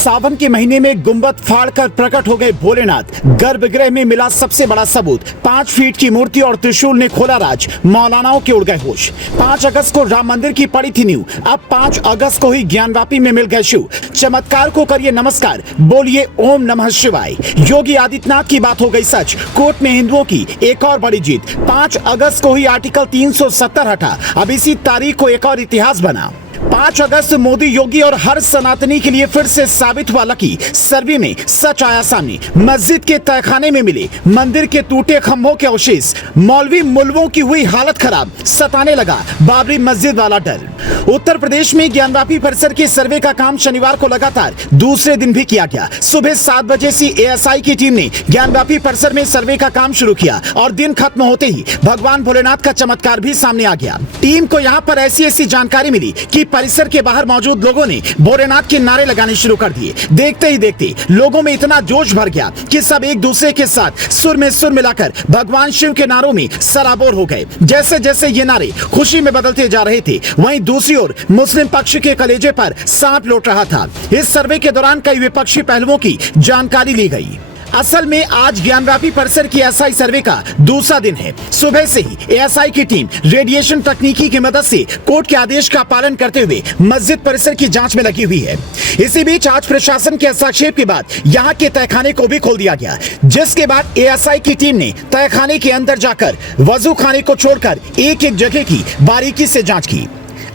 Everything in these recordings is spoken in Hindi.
सावन के महीने में गुंबद फाड़कर प्रकट हो गए भोलेनाथ। गर्भगृह में मिला सबसे बड़ा सबूत। 5 फीट की मूर्ति और त्रिशूल ने खोला राज। मौलानाओं के उड़ गए होश। 5 अगस्त को राम मंदिर की पड़ी थी नींव, अब 5 अगस्त को ही ज्ञानवापी में मिल गए शिव। चमत्कार को करिए नमस्कार, बोलिए ओम नमः शिवाय। योगी आदित्यनाथ की बात हो गई सच। कोर्ट में हिंदुओं की एक और बड़ी जीत। 5 अगस्त को ही आर्टिकल 370 हटा। अब इसी तारीख को एक और इतिहास बना। 5 अगस्त मोदी, योगी और हर सनातनी के लिए फिर से साबित हुआ लकी। सर्वे में सच आया सामने। मस्जिद के तहखाने में मिले मंदिर के टूटे खंभों के अवशेष। मौलवी मुल्लों की हुई हालत खराब। सताने लगा बाबरी मस्जिद वाला डर। उत्तर प्रदेश में ज्ञानवापी परिसर के सर्वे का काम शनिवार को लगातार दूसरे दिन भी किया गया। सुबह 7 बजे से एएसआई की टीम ने ज्ञानवापी परिसर में सर्वे का काम शुरू किया और दिन खत्म होते ही भगवान भोलेनाथ का चमत्कार भी सामने आ गया। टीम को यहाँ पर ऐसी जानकारी मिली कि परिसर के बाहर मौजूद लोगों ने भोलेनाथ के नारे लगाने शुरू कर दिए। देखते ही देखते लोगों में इतना जोश भर गया कि सब एक दूसरे के साथ सुर में सुर मिलाकर भगवान शिव के नारों में सराबोर हो गए। जैसे जैसे ये नारे खुशी में बदलते जा रहे थे, वहीं दूसरी ओर मुस्लिम पक्ष के कलेजे पर सांप लौट रहा था। इस सर्वे के दौरान कई विपक्षी पहलुओं की जानकारी ली गई। असल में आज ज्ञानवापी परिसर की एएसआई सर्वे का दूसरा दिन है। सुबह से ही एएसआई की टीम रेडिएशन तकनीकी की मदद से कोर्ट के आदेश का पालन करते हुए मस्जिद परिसर की जांच में लगी हुई है। इसी बीच आज प्रशासन के हस्तक्षेप के बाद यहां के तहखाने को भी खोल दिया गया, जिसके बाद एएसआई की टीम ने तहखाने के अंदर जाकर वजू खाने को छोड़कर एक जगह की बारीकी से जाँच की।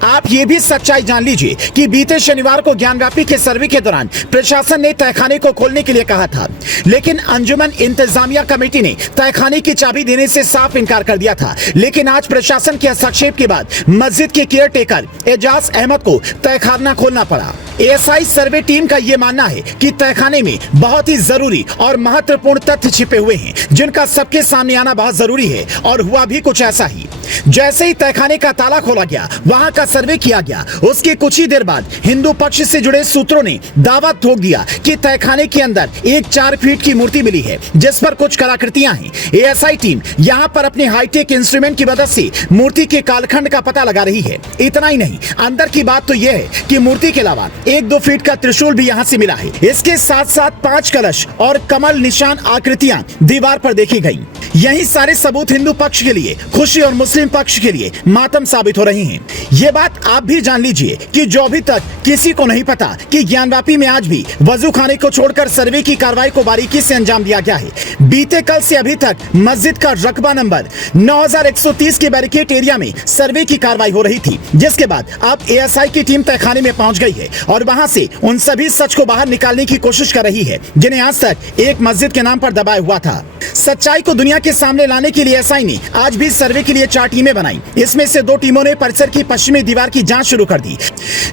आप ये भी सच्चाई जान लीजिए कि बीते शनिवार को ज्ञानवापी के सर्वे के दौरान प्रशासन ने तहखाने को खोलने के लिए कहा था, लेकिन अंजुमन इंतजामिया कमेटी ने तहखाने की चाबी देने से साफ इनकार कर दिया था। लेकिन आज प्रशासन के हस्तक्षेप के बाद मस्जिद के केयर टेकर एजाज अहमद को तहखाना खोलना पड़ा। एएसआई सर्वे टीम का यह मानना है कि तहखाने में बहुत ही जरूरी और महत्वपूर्ण तथ्य छिपे हुए हैं, जिनका सबके सामने आना बहुत जरूरी है। और हुआ भी कुछ ऐसा ही। जैसे ही तहखाने का ताला खोला गया, वहां का सर्वे किया गया, उसके कुछ ही देर बाद हिंदू पक्ष से जुड़े सूत्रों ने दावा ठोक दिया कि तहखाने के अंदर एक 4 फीट की मूर्ति मिली है, जिस पर कुछ कलाकृतियां हैं। एएसआई टीम यहां पर अपने हाईटेक इंस्ट्रूमेंट की मदद से मूर्ति के कालखंड का पता लगा रही है। इतना ही नहीं, अंदर की बात तो यह है कि मूर्ति के अलावा 1-2 फीट का त्रिशूल भी यहां से मिला है। इसके साथ साथ 5 कलश और कमल निशान आकृतियां दीवार पर देखी गई। यही सारे सबूत हिंदू पक्ष के लिए खुशी और मुस्लिम पक्ष के लिए मातम साबित हो रही हैं। ये बात आप भी जान लीजिए कि जो अभी तक किसी को नहीं पता कि ज्ञानवापी में आज भी वजू खाने को छोड़कर सर्वे की कार्रवाई को बारीकी से अंजाम दिया गया है। बीते कल से अभी तक मस्जिद का रकबा नंबर 9130 के बैरिकेड एरिया में सर्वे की कार्रवाई हो रही थी, जिसके बाद अब एएसआई की टीम तहखाने में पहुंच गई है और वहां से उन सभी सच को बाहर निकालने की कोशिश कर रही है, जिन्हें आज तक एक मस्जिद के नाम पर दबाया हुआ था। सच्चाई को दुनिया के सामने लाने के लिए एएसआई ने आज भी सर्वे के लिए 4 टीमें बनाई। इसमें से 2 टीमों ने परिसर की पश्चिमी दीवार की जांच शुरू कर दी,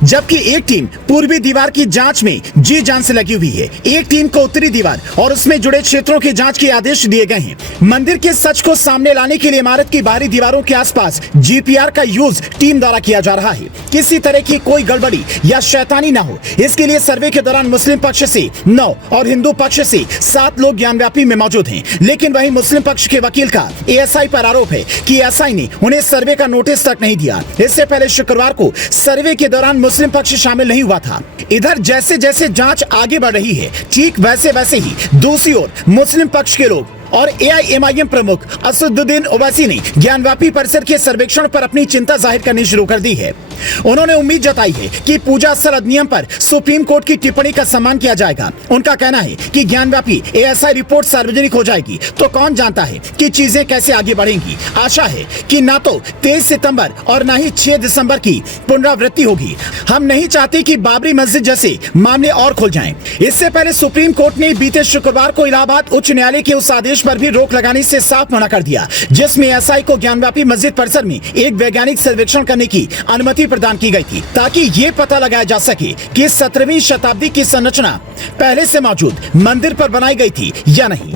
जबकि एक टीम पूर्वी दीवार की जांच में जी जान से लगी हुई है। एक टीम को उत्तरी दीवार और उसमें जुड़े क्षेत्रों की जांच के आदेश दिए गए हैं। मंदिर के सच को सामने लाने के लिए इमारत की बाहरी दीवारों के आसपास जीपीआर का यूज टीम द्वारा किया जा रहा है। किसी तरह की कोई गड़बड़ी या शैतानी ना हो, इसके लिए सर्वे के दौरान मुस्लिम पक्ष से 9 और हिंदू पक्ष से 7 लोग ज्ञानवापी में मौजूद हैं। लेकिन वहीं मुस्लिम पक्ष के वकील का एएसआई पर आरोप है कि एएसआई ने उन्हें सर्वे का नोटिस तक नहीं दिया। इससे पहले शुक्रवार को सर्वे के दौरान मुस्लिम पक्ष शामिल नहीं हुआ था। इधर जैसे जैसे जांच आगे बढ़ रही है, ठीक वैसे वैसे ही दूसरी ओर मुस्लिम पक्ष के लोग और एआईएमआईएम प्रमुख असदुद्दीन ओवैसी ने ज्ञानवापी परिसर के सर्वेक्षण पर अपनी चिंता जाहिर करनी शुरू कर दी है। उन्होंने उम्मीद जताई है कि पूजा स्थल अधिनियम पर सुप्रीम कोर्ट की टिप्पणी का सम्मान किया जाएगा। उनका कहना है कि ज्ञानवापी एएसआई रिपोर्ट सार्वजनिक हो जाएगी तो कौन जानता है कि चीजें कैसे आगे बढ़ेंगी। आशा है कि ना तो 23 सितंबर और ना ही 6 दिसंबर की पुनरावृत्ति होगी। हम नहीं चाहते कि बाबरी मस्जिद जैसे मामले और खुल जाएं। इससे पहले सुप्रीम कोर्ट ने बीते शुक्रवार को इलाहाबाद उच्च न्यायालय के उस आदेश पर भी रोक लगाने से साफ मना कर दिया, जिसमें एएसआई को ज्ञानवापी मस्जिद परिसर में एक वैज्ञानिक सर्वेक्षण करने की अनुमति प्रदान की गई थी, ताकि ये पता लगाया जा सके कि 17वीं शताब्दी की संरचना पहले से मौजूद मंदिर पर बनाई गई थी या नहीं।